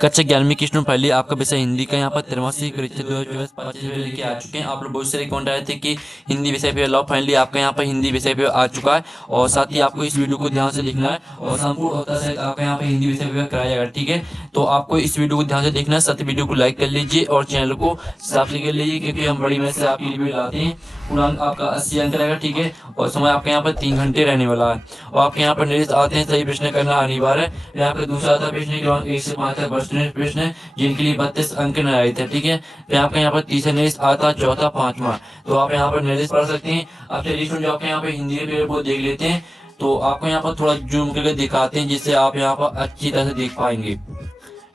कक्षा 11वीं कृष्ण पहले आपका विषय हिंदी का यहाँ पर 83वीं परीक्षा 2024-25 लेके आ चुके हैं। आप लोग बहुत सारे कमेंट आए थे कि हिंदी विषय पे लो, फाइनली आपका यहाँ पर हिंदी विषय पे आ चुका है। और साथ ही आपको इस वीडियो को ध्यान से देखना है और संपूर्ण उत्तर सहित आपका यहाँ पर हिंदी विषय पे कराया जाएगा। ठीक है, तो आपको इस वीडियो को ध्यान से देखना है, साथ ही वीडियो को लाइक कर लीजिए और चैनल को सब्सक्राइब कर लीजिए, क्योंकि हम बड़ी मेहनत से आपके लिए वीडियो लाते हैं। पूरा आपका 80 अंक रहेगा। ठीक है, और समय आपके यहाँ पर 3 घंटे रहने वाला है। और आपके यहाँ पर निर्देश आते हैं, सही प्रश्न करना अनिवार्य है। यहाँ पे दूसरा आता प्रश्न ग्राउंड 1 से 5 तक प्रश्न है, जिनके लिए 32 अंक निर्धारित है। ठीक है, फिर आपका यहाँ पर तीसरा निर्देश आता, चौथा, पांचवा, तो आप यहाँ पर निर्देश पढ़ सकते हैं। अब चलिए जो आपके यहाँ पे हिंदी के पेपर को देख लेते हैं, तो आपको यहाँ पर थोड़ा जूम करके दिखाते हैं, जिससे आप यहाँ पर अच्छी तरह से देख पाएंगे।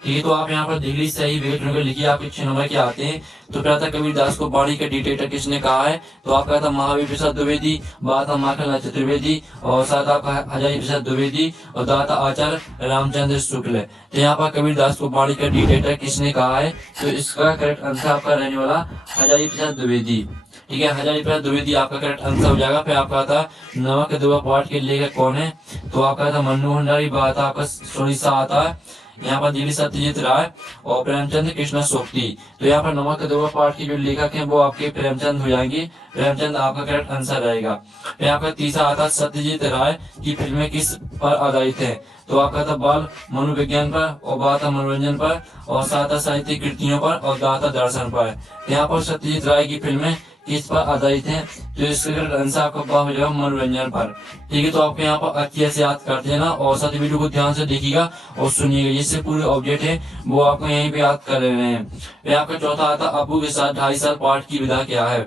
ठीक है, तो आप यहाँ पर दिल्ली सही वेट नंबर लिखिए, आपके 6 नंबर के आते हैं। तो पहला था कबीर दास को वाणी का डिक्टेटर किसने कहा है, तो आपका था महावीर प्रसाद द्विवेदी, बात था माखनलाल चतुर्वेदी, और साथ आपका हजारी प्रसाद द्विवेदी, और दाता आचार्य रामचंद्र शुक्ल। तो यहाँ पर कबीर दास को वाणी का डिक्टेटर किसने कहा है, तो इसका करेक्ट आंसर आपका रहने वाला हजारी प्रसाद द्विवेदी। ठीक है, हजारी प्रसाद द्विवेदी आपका करेक्ट आंसर हो जाएगा। फिर आपका था नमक दुआ पाठ के लेखक कौन है, तो आपका था मन्नू भंडारी, बात आपका सोरिसा आता है। यहाँ पर दिल्ली सत्यजीत राय और प्रेमचंद कृष्ण सोक्ति। तो यहाँ पर नमक दुआ पाठ के जो लेखक हैं वो आपके प्रेमचंद हो जाएंगे। प्रेमचंद आपका करेक्ट आंसर रहेगा। फिर आपका तीसरा आता सत्यजीत राय की फिल्में किस पर आधारित है, तो आपका था बाल मनोविज्ञान पर, और बात मनोरंजन पर, और साथ साहित्यिक कृतियों पर, और दाता दर्शन पर। यहाँ पर सत्यजीत राय की फिल्में किस पर आधारित है, तो इसका आंसर आपका हो जाएगा मनोरंजन पर। ठीक है, तो आपको यहाँ पर अच्छे से याद कर देना और साथ वीडियो को ध्यान से देखिएगा और सुनिएगा, जिससे पूरे ऑब्जेक्ट है वो आपको यहीं पे याद कर रहे हैं। फिर आपका चौथा आता अबू के साथ 2.5 साल पाठ की विधा क्या है,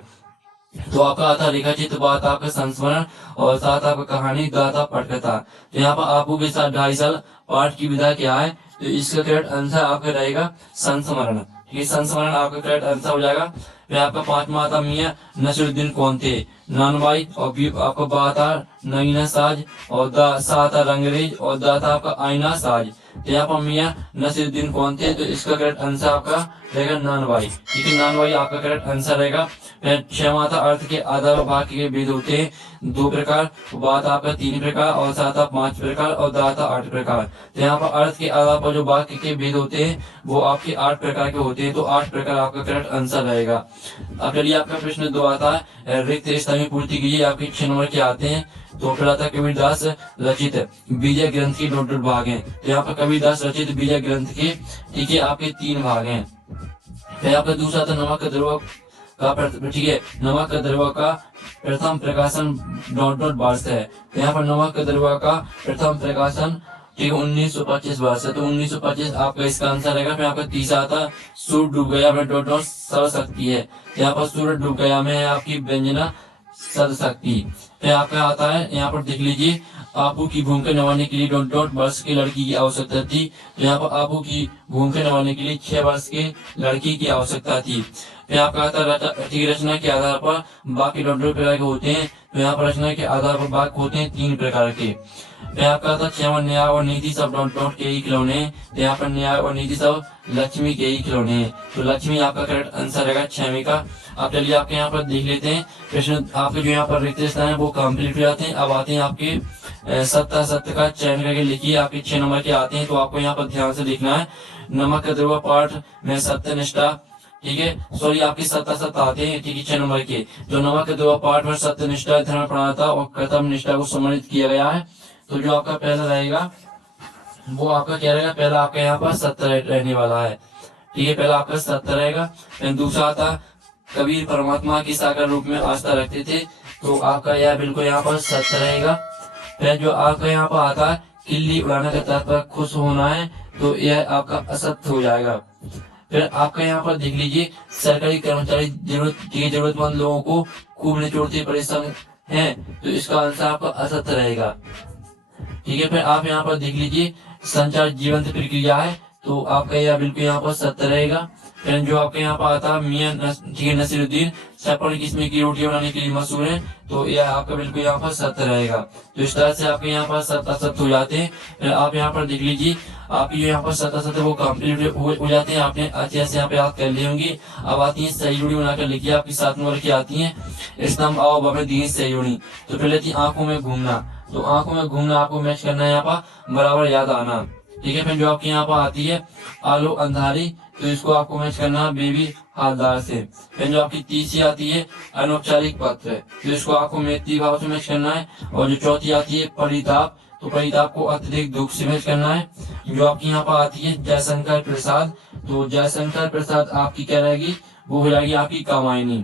तो आपका आता रेखाचित्र, बात आपका संस्मरण, और साथ आपका कहानी, गाथा, पटकथा। तो यहाँ पर आपू के साथ 2.5 साल पाठ की विधा क्या है, तो इसका करेक्ट आंसर आपका रहेगा संस्मरण। ठीक है, संस्मरण आपका करेक्ट आंसर हो जाएगा। फिर आपका पांचवा आता मियाँ नसीरुद्दीन कौन थे, नानबाई, और आपका बाता नगीना साज, और सात रंगरेज, और दाता आपका आईना साज। तो यहाँ पर मियाँ नसीरुद्दीन कौन थे, तो इसका करेक्ट आंसर आपका रहेगा नानबाई। ठीक है, नानबाई आपका करेक्ट आंसर रहेगा। फिर छठवां आता अर्थ के आधार वाक्य के भेद होते हैं 2 प्रकार, बात आपका 3 प्रकार, और सात 5 प्रकार, और दाता 8 प्रकार। तो यहाँ पर अर्थ के आधार पर जो वाक्य के भेद होते हैं वो आपके 8 प्रकार के होते हैं, तो 8 प्रकार आपका करेक्ट आंसर रहेगा। अब चलिए आपका प्रश्न 2 आता है रिक्त स्थान में पूर्ति कीजिए, आपके 6 नंबर के आते हैं। तो पहला था कबीरदास रचित बीजय ग्रंथ के डॉट भाग हैं, तो यहाँ पर कबीरदास रचित बीजय ग्रंथ के, ठीक है, आपके 3 भाग हैं। फिर आपका दूसरा था नमक द्रव का, ठीक है, नमक द्रव का प्रथम प्रकाशन डॉट वर्ष है। तो यहाँ पर नमक द्रव का प्रथम प्रकाशन, ठीक है, 1925 वर्ष है, तो 1925 आपका इसका आंसर रहेगा। फिर आपका तीसरा आता सूर्य डूब गया में डॉट सरशक्ति है, यहाँ पर सूर्य डूब गया में है आपकी व्यंजना सरशक्ति। फिर आपका आता है, यहाँ पर देख लीजिए, आपू की भूमिका निभाने के लिए डॉट डॉट वर्ष की लड़की की आवश्यकता थी। तो यहाँ पर आपू की भूमिका निभाने के लिए 6 वर्ष के लड़की की आवश्यकता थी। फिर आपका आता रचना के आधार पर वाक्य डॉट डॉट प्रकार के होते हैं, तो यहाँ पर रचना के आधार पर वाक्य होते हैं 3 प्रकार के। फिर आपका आता 6वां न्याय और नीति सब डॉट डॉट के ही खिलौने हैं, तो यहाँ पर न्याय और नीति सब लक्ष्मी के ही खिलौने हैं, तो लक्ष्मी आपका करेक्ट आंसर रहेगा 6वीं का। अब चलिए आपके यहाँ पर देख लेते हैं प्रश्न, आपके जो यहाँ पर रिक्त स्थान है वो कंप्लीट हो जाते हैं। अब आते हैं आपके सत्य का चयन करके लिखिए, आपके 6 नंबर के आते हैं। तो आपको यहाँ पर ध्यान से देखना है, नमक द्रव पाठ में सत्यनिष्ठा, ठीक है, सॉरी आपके सत्ता आते हैं, ठीक है, 6 नंबर के। तो नमक द्रव पाठ में सत्यनिष्ठा, धर्म प्रणाता और कर्तव्य निष्ठा को सम्मानित किया गया है। तो जो आपका पहला रहेगा वो आपका क्या रहेगा, पहला आपका यहाँ पर सत्य रहने वाला है। ठीक है, पहला आपका सत्य रहेगा। दूसरा आता कबीर परमात्मा की साकार रूप में आस्था रखते थे, तो आपका यह बिल्कुल यहाँ पर सत्य रहेगा। फिर जो आपका यहाँ पर आता है किल्ली उड़ाने का तात्पर्य खुश होना है, तो यह आपका असत्य हो जाएगा। फिर आपका यहाँ पर देख लीजिए, सरकारी कर्मचारी जरूरतमंद लोगों को खूब निचोड़ते परिश्रम है, तो इसका आंसर आपका असत्य रहेगा। ठीक है, फिर आप यहाँ पर देख लीजिए, संचार जीवंत प्रक्रिया है, तो आपका यह बिल्कुल यहाँ पर सत्य रहेगा। फिर जो आपके यहाँ पर आता है मियाँ नसीरुद्दीन छप्पन किस्म की रोटियां बनाने के लिए मशहूर है, तो यह आपका बिल्कुल यहाँ पर सत्य रहेगा। तो इस तरह से आपके यहाँ पर सत्य हो जाते हैं। फिर आप यहाँ पर देख लीजिए, आपकी जो यहाँ पर सत्य वो कम्प्लीट हो जाते हैं, आपने अच्छे से यहाँ पे याद कर ली होंगी। अब आती है सही जोड़ी बनाकर लिखिए, आपकी 7 नंबर की आती है, स्तंभ आओ बबे दी सही जोड़ी। तो पहले थी आंखों में घूमना, तो आंखों में घूमना आपको मैच करना है, यहाँ पर बराबर याद आना। ठीक है। फिर जो आपके यहाँ पर आती है आलू अंधारी, तो इसको आपको मैच करना है बेबी हालदार से। फिर जो आपकी तीसरी आती है अनौपचारिक पत्र, तो इसको आपको मैत्री भाव से मैच करना है। और जो चौथी आती है परिताप, तो परिताप को अत्यधिक दुख से मैच करना है। जो आपकी यहाँ पर आती है जयशंकर प्रसाद, तो जयशंकर प्रसाद आपकी क्या रहेगी, वो हो जाएगी आपकी कामायनी।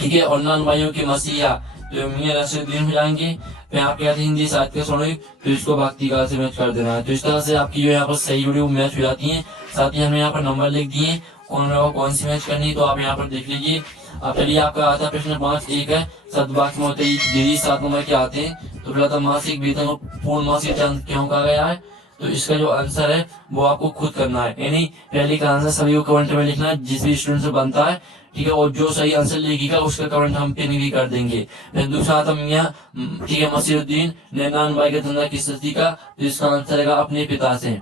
ठीक है। और नान भाइयों की मसीहा, तो मियां नसीरुद्दीन हो जाएंगे। फिर आप कहते हैं हिंदी साहित्य का स्वर्णिम, तो इसको भक्ति काल से मैच कर देना है। तो इस तरह से आपकी जो यहाँ पर सही वीडियो मैच हो जाती है। साथ ही हमने यहाँ पर नंबर लिख दिए कौन सी मैच करनी है, तो आप यहाँ पर देख लीजिए। अब चलिए आपका आता है प्रश्न 5.1 है सदवाक्य में होते ही दीदी 7 नंबर के आते हैं। तो पहला मासिक वेतन को पूर्ण मासिक चंद क्यों कहा गया है, तो इसका जो आंसर है वो आपको खुद करना है, यानी पहले का आंसर सभी को कमेंट में लिखना है जिस भी स्टूडेंट से बनता है। ठीक है। और जो सही आंसर लिखेगा उसका कमेंट हम पिन भी कर देंगे। फिर दूसरा आता मियां ठीक है मसीरुद्दीन ने नान भाई का धंधा किस से सीखा, तो इसका आंसर है अपने पिता से।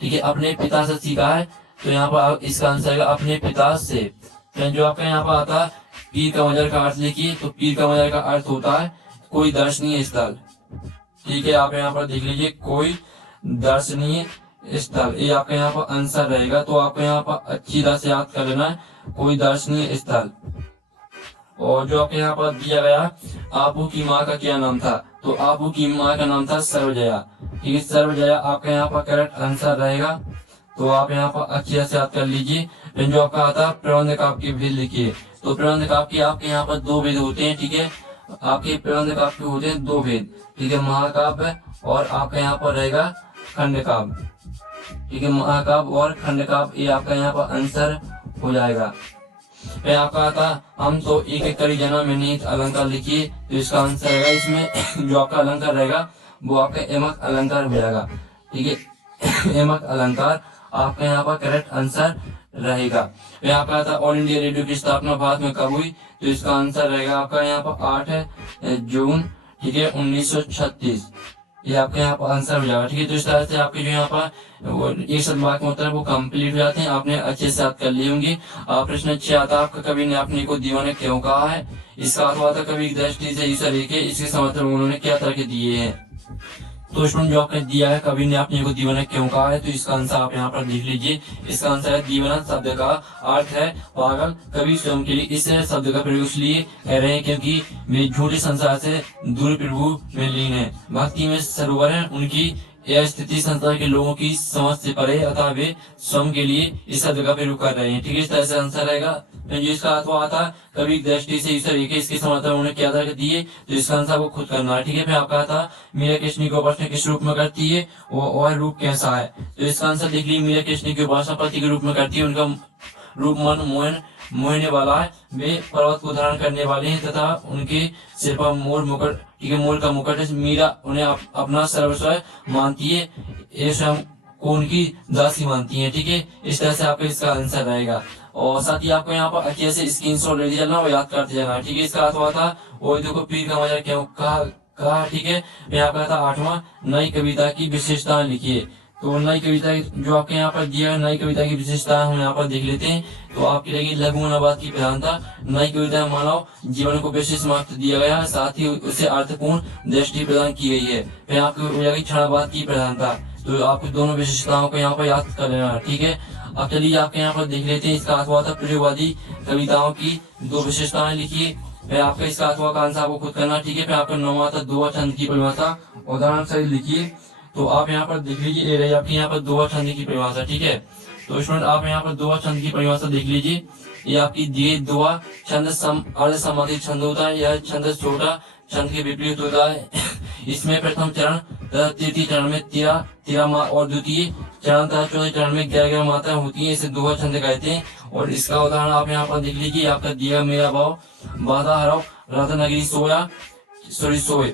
ठीक है, अपने पिता से सीखा है, तो यहाँ पर इसका आंसर है अपने पिता से। फिर जो आपका यहाँ पर आता है पीर का मजार का अर्थ लिखिए, तो पीर का मजार का अर्थ होता है कोई दर्शनीय स्थल। ठीक है, आप यहाँ पर देख लीजिए कोई दर्शनीय स्थल, ये आपका यहाँ पर आंसर रहेगा। तो आपको यहाँ पर अच्छी तरह से याद कर लेना है कोई दर्शनीय स्थल। और जो आपके यहाँ पर दिया गया आपू की माँ का क्या नाम था, तो आपू की माँ का नाम था सर्वजया। ठीक है, सर्वजया आपका यहाँ पर करेक्ट आंसर रहेगा। तो आप यहाँ पर अच्छी तरह से याद कर लीजिए। फिर जो आपका आता है प्रबंध काव्य के भेद लिखिए, तो प्रबंध काव्य के आपके यहाँ पर 2 भेद होते हैं। ठीक है, आपके प्रबंध काव्य के होते हैं 2 भेद। ठीक है, महाकाव्य और आपका यहाँ पर रहेगा खंड काव्य। ठीक है, महाकाव्य और खंड काव्य, ये आपका यहाँ पर आंसर हो जाएगा। फिर आपका आता हम तो एक एक करी जना में निहित अलंकार लिखिए, तो इसका आंसर रहेगा इसमें जो आपका अलंकार रहेगा वो आपका एमक अलंकार हो जाएगा। ठीक है, एमक अलंकार आपका यहाँ पर करेक्ट आंसर रहेगा। फिर आपका आता ऑल इंडिया रेडियो की स्थापना भारत में कब हुई, तो इसका आंसर रहेगा आपका यहाँ पर 8 जून ठीक है 1936, ये आपके यहाँ पर आंसर हो जाएगा। ठीक है, तो इस तरह से आपके जो यहाँ पर एक सदवाक्य में होता है वो कंप्लीट हो जाते हैं। आपने अच्छे से याद कर लिए होंगे। प्रश्न 6 आता है आपका कवि ने अपने को दीवाने क्यों कहा है, इसका अर्थ आता कवि की दृष्टि से ईश्वर एक है, इसके समर्थन में उन्होंने क्या तरह के दिए हैं। तो स्टूडेंट जो आपने दिया है कवि ने अपने को दीवाना क्यों कहा है, तो इसका आंसर आप यहाँ पर देख लीजिए। इसका आंसर है दीवाना शब्द का अर्थ है पागल। कवि स्वयं के लिए इस शब्द का प्रयोग इसलिए कह रहे हैं क्योंकि वे झूठे संसार से दूर प्रभु में लीन है, भक्ति में सरोवर है, उनकी यह स्थिति संसार के लोगों की समझ से परे, अतः वे स्वयं के लिए इस शब्द का प्रयोग कर रहे हैं। ठीक है, इस तरह से आंसर रहेगा। जो इसका अर्थ आता कवि दृष्टि से ईश्वर एक है, इसके समर्थन उन्होंने क्या तरह दिए, तो इसका आंसर को खुद करना है। ठीक है, फिर आपका था मीरा कृष्ण की उपासना किस रूप में करती है और रूप कैसा है, तो इसका आंसर देख लीजिए। मीरा कृष्ण की उपासना पति के रूप में करती है, उनका रूप मन मोहने वाला है, वे पर्वत को धारण करने वाले हैं तथा उनके सिर पर मोर मुकुट ठीक है मोर का मुकुट है। मीरा उन्हें अपना सर्वस्व मानती है, ये स्वयं को उनकी दासी मानती है। ठीक है, इस तरह से आपका इसका आंसर रहेगा। और साथ ही आपको यहाँ पर अच्छे से स्क्रीनशॉट लेते जाना और याद करते जाना। ठीक है, इसका अर्थ हुआ था और देखो पीर का मजा क्यों कहा। ठीक है, मैं आपका था 8वां नई कविता की विशेषता लिखिए, तो नई कविता जो आपके यहाँ पर दिया है नई कविता की विशेषता हम यहाँ पर देख लेते हैं। तो आपकी रहेगी लघु अनुवाद की प्रधानता। नई कविता में मानव जीवन को विशेष महत्व दिया गया है, साथ ही उसे अर्थपूर्ण दृष्टि प्रदान की गई है। फिर आपकी हो जाएगी क्षणवाद की प्रधानता, तो आपको दोनों विशेषताओं को यहाँ पर याद कर लेना है। ठीक है, अब चलिए आपके यहाँ पर देख लेते हैं। इसका अर्थ हुआ था प्रयोगवादी कविताओं की 2 विशेषताएं लिखिए। फिर आपका इसका अर्थ हुआ का आंसर आपको खुद करना। ठीक है, फिर आपका 9वां था 2 छंद की परिभाषा उदाहरण सहित लिखिए। तो आप यहाँ पर देख लीजिए, ये रही आपकी यहाँ पर 2 छंद की परिभाषा। ठीक है, तो स्टूडेंट आप यहाँ पर 2 छंद की परिभाषा देख लीजिए। ये आपकी दिए 2 छंद अर्ध समाधिक छंद होता है, यह छंद छोटा छंद के विपरीत होता है। इसमें प्रथम चरण तथा तृतीय चरण में 13 और द्वितीय चरण तथा चौथे चरण में 11 मात्राएं होती है, इसे 2 छंद कहते हैं। और इसका उदाहरण आप यहाँ पर देख लीजिए। आपका दिया मेरा भाव बाधा हराओ रत्नगिरी सोया सोए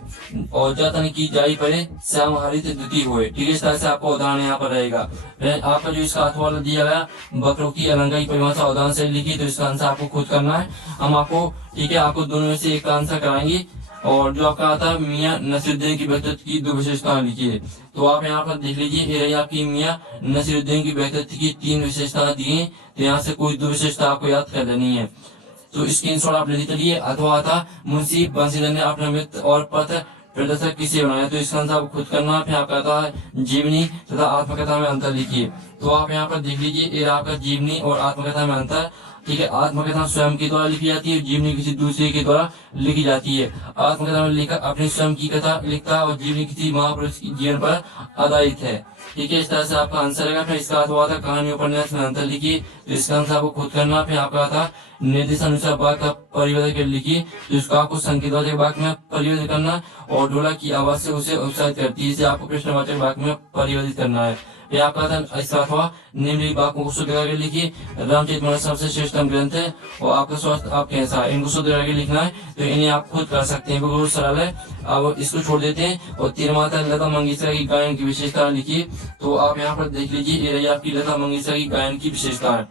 और जतन की जाई पड़े श्याम हरित द्वितीय हुए। ठीक है, इस तरह से आपका उदाहरण यहाँ पर रहेगा। आपका जो इसका अर्थ वाला दिया गया वक्रोक्ति अलंकार की परिभाषा उदाहरण से लिखी, तो इसका आंसर आपको खुद करना है। हम आपको ठीक है आपको दोनों में से एक का आंसर कराएंगे। और जो आपका आता है मियां नसीरुद्दीन की व्यक्तित्व की 2 विशेषताएं लिखिए, तो आप यहाँ पर देख लीजिए। ये रही आपकी मियां नसीरुद्दीन की व्यक्तित्व की 3 विशेषताएं दी है, तो यहाँ से कोई 2 विशेषता आपको याद कर लेनी है। तो स्क्रीनशॉट आप लेते चलिए। अथवा था मुंशी बंसीधर ने अपना मित्र और पत्र प्रदर्शक किसे बनाया, तो इसका आंसर आपको खुद करना है। फिर आपका आता है जीवनी तथा आत्मकथा में अंतर लिखिए। तो आप यहाँ पर देख लीजिए, ये आपका जीवनी और आत्मकथा में अंतर। ठीक है, आत्मकथा स्वयं के द्वारा लिखी जाती है, जीवनी किसी दूसरे के द्वारा लिखी जाती है। आत्मकथा में लेखक अपनी स्वयं की कथा लिखता है और जीवनी किसी महापुरुष के जीवन पर आधारित है। ठीक है, इस तरह से आपका आंसर रहेगा। फिर इसका अर्थ हुआ था कहानी उपन्यास में अंतर लिखिए, तो इसका आंसर आपको खुद करना। फिर आपका था निर्देशानुसार वाक्य का परिवर्तन कर लिखिए, तो इसका आपको संकेतवाचक वाक्य में परिवर्तन करना और ढोलक की आवाज से उसे उत्साहित करती है, इसे आपको प्रश्नवाचक वाक्य में परिवर्तित करना है। फिर आपका था इसका अथवा निम्नलिखित वाक्यों को शुद्ध करके लिखिए। रामचरितमानस सबसे श्रेष्ठतम ग्रंथ है और आपका स्वास्थ्य आप कैसा है, इनको शुद्ध करके लिखना है। तो इन्हें आप खुद कर सकते हैं, बहुत सरल है। अब इसको छोड़ देते हैं और तीरमाता लता मंगेशकर की गायन की विशेषता लिखिए। तो आप यहाँ पर देख लीजिए, ये रही आपकी लता मंगेशकर की गायन की विशेषता है।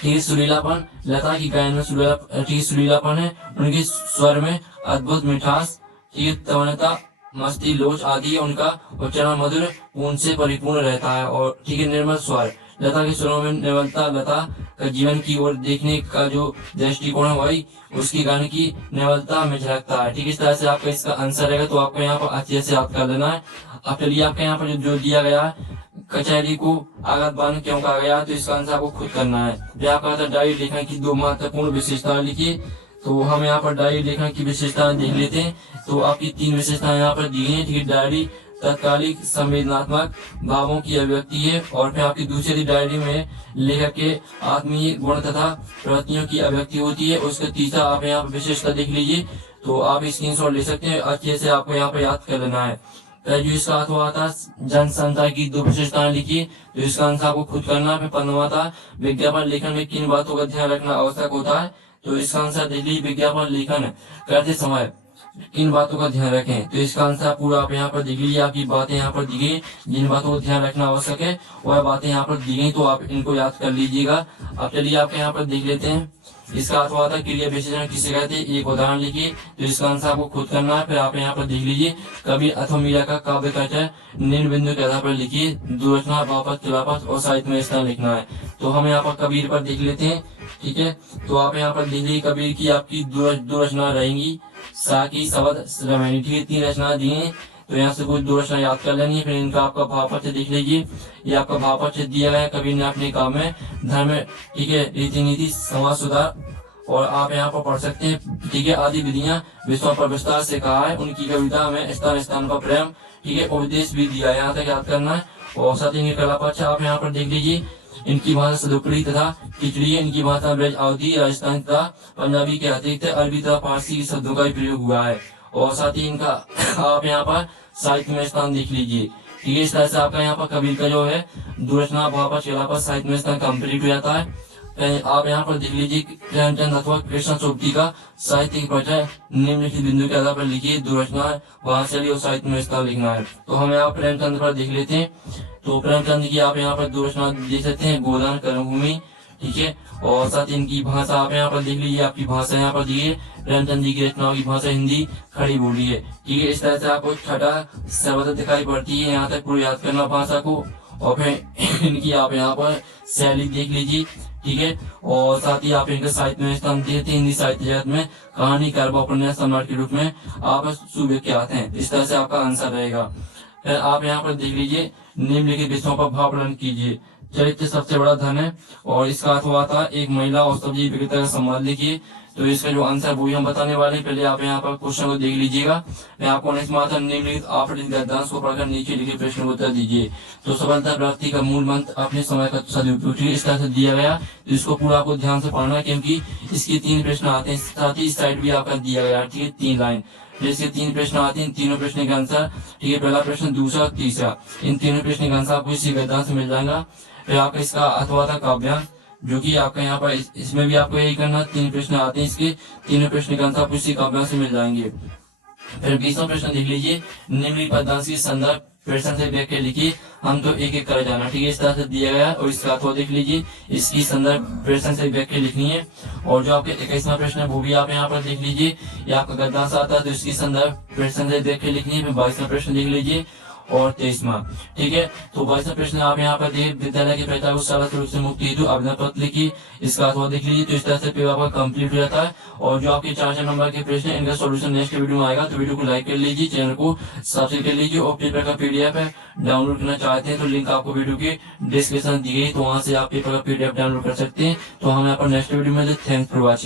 ठीक है, सुरीलापन, लता की गायन में सुरीलापन है, उनके स्वर में अद्भुत मिठास, ठीक है, तवनता, मस्ती, लोच आदि है, उनका उच्चारण मधुर पूर्ण से परिपूर्ण रहता है। और ठीक है, निर्मल स्वर, लता के स्वरों में निर्मलता, लता का जीवन की ओर देखने का जो दृष्टिकोण है वही उसकी गाने की निर्मलता में झलकता है। ठीक है, इस तरह से आपका इसका आंसर रहेगा। तो आपको यहाँ पर अच्छे से याद कर लेना है। अब चलिए आपके यहाँ पर जो दिया गया है, कचहरी को आगत बांध क्यों कहा गया, तो इसका आंसर आपको खुद करना है। फिर आपका था डायरी लेखन की 2 महत्वपूर्ण विशेषताएं लिखिए। तो हम यहाँ पर डायरी लेखन की विशेषताएं देख लेते हैं। तो आपकी 3 विशेषताएं यहाँ पर दी गई हैं। ठीक है, डायरी तत्कालिक संवेदनात्मक भावों की अभिव्यक्ति है। और फिर आपकी दूसरी डायरी में लेखक के आत्मीय गुण तथा प्रवृत्तियों की अभिव्यक्ति होती है। उसका तीसरा आप यहाँ पर विशेषता देख लीजिए, तो आप स्क्रीनशॉट ले सकते हैं, अच्छे से आपको यहाँ पर याद कर लेना है। जो इसका अर्थ हुआ था जनसंख्या की 2 विशेषताएं लिखिए, तो इसका आंसर आपको खुद करना है। 15वां था विज्ञापन लेखन में किन बातों का ध्यान रखना आवश्यक होता है, तो इसका आंसर देख लीजिए, विज्ञापन लेखन करते समय किन बातों का ध्यान रखें, तो इसका आंसर पूरा आप यहाँ पर देख लीजिए। आपकी बातें यहाँ पर दी गई, जिन बातों को ध्यान रखना आवश्यक है वह बातें यहाँ पर दी गई, तो आप इनको याद कर लीजिएगा। अब चलिए आपके यहाँ पर देख लेते हैं, इसका अर्थ हुआ था क्रिया विशेषण किसे कहते हैं, एक उदाहरण लिखिए, तो इसका आंसर आपको खुद करना है। फिर आप यहाँ पर देख लीजिए, कबीर अथवा मीरा का काव्य कथन निम्न बिंदु के आधार पर लिखिए, दुर्रचना, बापत, खिलाफत और साहित्य में स्थान लिखना है। तो हम यहाँ पर कबीर पर देख लेते हैं। ठीक है, तो आप यहाँ पर देख लीजिए, कबीर की आपकी 2 रचना रहेंगी, साकी, शबद, रामायणी। ठीक है, 3 रचना दी है, तो यहाँ से कुछ 2 रचना याद कर लेनी है। फिर इनका आपका भावपत्र देख लीजिए, ये आपका भावपत्र दिया गया है कबीर ने अपने काम में धर्म, ठीक है, रीति नीति, समाज सुधार, और आप यहाँ पर पढ़ सकते हैं। ठीक है, आदि विधियां विश्व पर विस्तार से कहा है, उनकी कविता में स्थान स्थान पर प्रेम, ठीक है, उपदेश भी दिया है, यहाँ तक याद करना है। और साथ ही कला पक्ष आप यहाँ पर देख लीजिए, इनकी भाषा सदुपरी तथा खिचड़ी है, इनकी भाषा ब्रज, अवधी, राजस्थान तथा पंजाबी के अतिरिक्त अरबी तथा फारसी के शब्दों का प्रयोग हुआ है। और साथ ही इनका आप यहाँ पर साहित्य में स्थान देख लीजिए। ठीक है, इस तरह से आपका यहाँ पर कबीर का जो है दुर्रचना, भावपत्र, खिलाफत, साहित्य में स्थान कंप्लीट हो जाता है। आप यहाँ पर देख लीजिए, प्रेमचंद अथवा कृष्ण चौपती का साहित्य परिचय निम्नलिखित बिंदु के आधार पर लिखिए, दुर्रचना, भाषाशैली और साहित्य में स्थान लिखना है। तो हम यहाँ प्रेमचंद पर देख लेते हैं। तो प्रेमचंद की आप यहाँ पर 2 रचना देख सकते हैं, गोदान, कर्मभूमि। ठीक है, और साथ इनकी भाषा आप यहाँ पर देख लीजिए, आपकी भाषा यहाँ पर दी है, प्रेमचंद जी की रचनाओं की भाषा हिंदी खड़ी बोली है। ठीक है, इस तरह से आपको छठा सर्वत्र दिखाई पड़ती है, यहाँ तक पूरी याद करना भाषा को। और फिर इनकी आप यहाँ पर शैली देख लीजिए। ठीक है, और साथ ही आप इनका साहित्य में स्थान देते हैं, हिंदी साहित्य जगत में कहानीकार व उपन्यास सम्राट के रूप में आप सुविख्यात हैं। इस तरह से आपका आंसर रहेगा। फिर आप यहाँ पर देख लीजिए, निम्नलिखित विषयों पर भाव प्रदान कीजिए। चरित्र सबसे बड़ा धन है, और इसका अर्थ हुआ था एक महिला और सब्जी विक्रेता का संवाद लिखिए। तो इसका जो आंसर वो हम बताने वाले हैं। पहले आप यहाँ पर क्वेश्चन को देख लीजिएगा। मैं आपको नेक्स्ट मात्र निम्नलिखित आपत्तिजनक गद्यांश को पढ़कर नीचे लिखे प्रश्न को उत्तर दीजिए। तो सफलता प्राप्ति का मूल मंत्र अपने समय का सदुपयोग, इस तरह से दिया गया। तो इसको पूरा आपको ध्यान से पढ़ना, क्योंकि इसके 3 प्रश्न आते हैं, साथ ही इस साइड भी आपका दिया गया। ठीक है, 3 लाइन जैसे 3 प्रश्न आते हैं, तीनों प्रश्न का आंसर, ठीक है, पहला प्रश्न, दूसरा, तीसरा, इन तीनों प्रश्न का आंसर आपको इसी गद्यांश से मिल जाएगा। फिर आपका इसका अथवा था काव्यांश, जो कि आपका यहाँ पर इसमें भी आपको यही करना, 3 प्रश्न आते हैं, इसके तीनों प्रश्न का आंसर आपको इसी काव्यांश से मिल जाएंगे। फिर 20वां प्रश्न देख लीजिए, निम्नलिखित पदांश की संदर्भ प्रश्न से व्याख्या लिखिए, हम तो एक एक कर जाना। ठीक है, इस तरह से दिया गया। और इसका अथवा देख लीजिए, इसकी संदर्भ प्रश्न से व्याख्या लिखनी है। और जो आपके 21वां प्रश्न है वो भी आप यहाँ पर देख लीजिए, ये आपका गद्यांश आता है, तो इसकी संदर्भ प्रश्न से व्याख्या लिखनी है। फिर 22वां प्रश्न देख लीजिए, और 23वां। ठीक है, तो 22वां प्रश्न आप यहाँ पर देख विद्यालय के पिता को सरल रूप से मुक्त हेतु आवेदन पत्र लिखिए, इसका अथवा देख लीजिए। तो इस तरह से पेपर आपका कंप्लीट हो जाता है। और जो आपके 4 नंबर के प्रश्न है इनका सॉल्यूशन नेक्स्ट वीडियो में आएगा, तो वीडियो को लाइक कर लीजिए, चैनल को सब्सक्राइब कर लीजिए। और पेपर का पीडीएफ है डाउनलोड करना चाहते हैं तो लिंक आपको वीडियो के डिस्क्रिप्शन दी गई, तो वहां से आप पेपर का पीडीएफ डाउनलोड कर सकते हैं। तो हम यहाँ पर नेक्स्ट वीडियो में थैंक्स फॉर वॉचिंग।